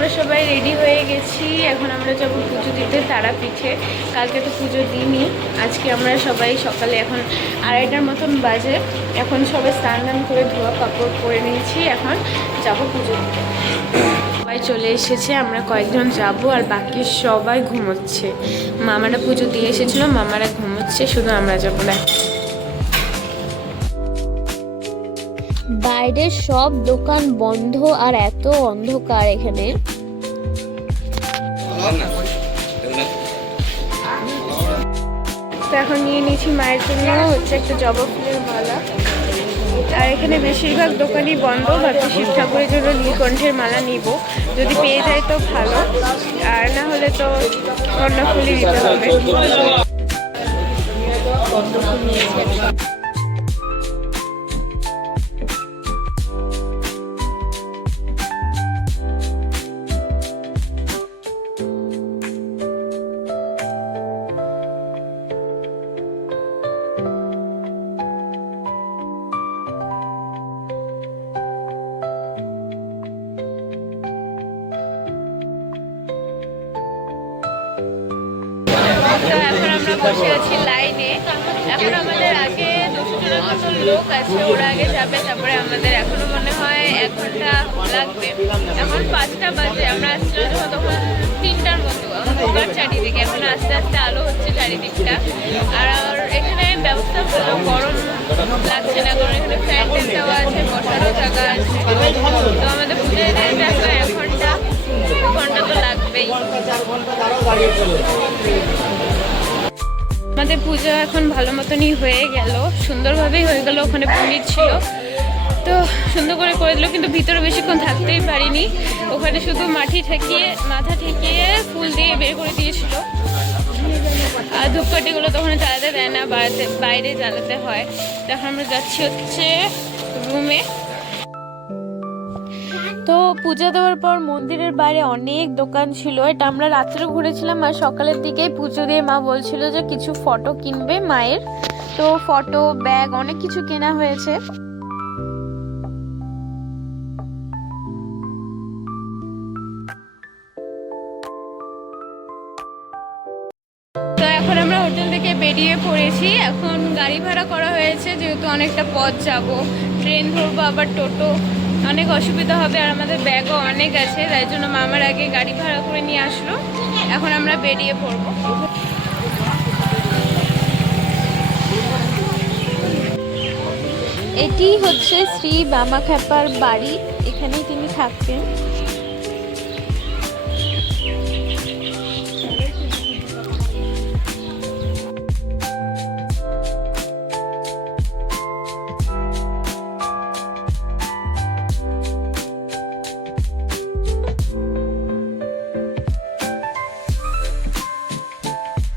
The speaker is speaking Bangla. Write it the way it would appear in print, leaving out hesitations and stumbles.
আমরা সবাই রেডি হয়ে গেছি। এখন আমরা যাব পুজো দিতে তারাপীঠে। কালকে তো পুজো দিইনি, আজকে আমরা সবাই সকালে এখন 2:30টার মতন বাজে। এখন সবাই স্নান টান করে ধোয়া কাপড় পরে নিয়েছি, এখন যাব পুজো দিতে। সবাই চলে এসেছে, আমরা কয়েকজন যাব আর বাকি সবাই ঘুমোচ্ছে। মামারা পুজো দিয়ে এসেছিলো, মামারা ঘুমোচ্ছে, শুধু আমরা যাবো না। বাইরের সব দোকান বন্ধ আর এত অন্ধকার এখানে। তো এখন নিয়ে নিয়েছি মায়ের জন্য হচ্ছে একটা জবা ফুলের মালা। আর এখানে বেশিরভাগ দোকানই বন্ধ। ভাবছি শিব ঠাকুরের জন্য নীলকণ্ঠের মালা নিব, যদি পেয়ে যায় তো ভালো, আর না হলে তো অন্য ফুলই দিতে হবে। তো এখন আমরা বসে আছি লাইনে। এখন আমাদের আগে 200 জনের মতন লোক আছে, ওরা আগে যাবে, তারপরে আমাদের এখনো মনে হয় 1 ঘন্টা লাগবে। এখন 5টা বাজে, আমরা আসছিলাম যখন তখন 3টার মতো। অন্ধকার চারিদিকে, এখন আস্তে আস্তে আলো হচ্ছে চারিদিকটা। আর এখানে ব্যবস্থা ভালো, গরম লাগছে না, কারণ এখানে ফ্যান ট্যান দেওয়া আছে, বসারও জায়গা আছে। তো আমাদের পুজো দিতে আসলে 1 ঘন্টা 2 ঘন্টা তো লাগবেই। আমাদের পুজো এখন ভালো মতনই হয়ে গেল, সুন্দরভাবেই হয়ে গেল। ওখানে পণ্ডিত ছিল, তো সুন্দর করে দিল, কিন্তু ভিতরে বেশিক্ষণ থাকতেই পারিনি। ওখানে শুধু মাথা ঠেকিয়ে ফুল দিয়ে বের করে দিয়েছিল। আর ধূপকাঠিগুলো তখন জ্বালাতে দেয় না, বাইরে জ্বালাতে হয়। তখন আমরা যাচ্ছি হচ্ছে রুমে। তো পূজা দেওয়ার পর মন্দিরের বাইরে অনেক দোকান ছিল। এটা আমরা রাত্রে ঘুরেছিলাম, আর সকালের দিকেই পুজো দিয়ে মা বলছিল যে কিছু ফটো কিনবে মায়ের। তো ফটো, ব্যাগ, অনেক কিছু কেনা হয়েছে। তো এখন আমরা হোটেল থেকে বেরিয়ে পড়েছি। এখন গাড়ি ভাড়া করা হয়েছে, যেহেতু অনেকটা পথ যাব, ট্রেন ধরবো আবার টোটো, অনেক অসুবিধা হবে। আর আমাদের ব্যাগও অনেক আছে, তাই জন্য মামার আগে গাড়ি ভাড়া করে নিয়ে আসলো। এখন আমরা বেরিয়ে পড়বো। এটি হচ্ছে শ্রী বামাখ্যাপার বাড়ি, এখানেই তিনি থাকতেন।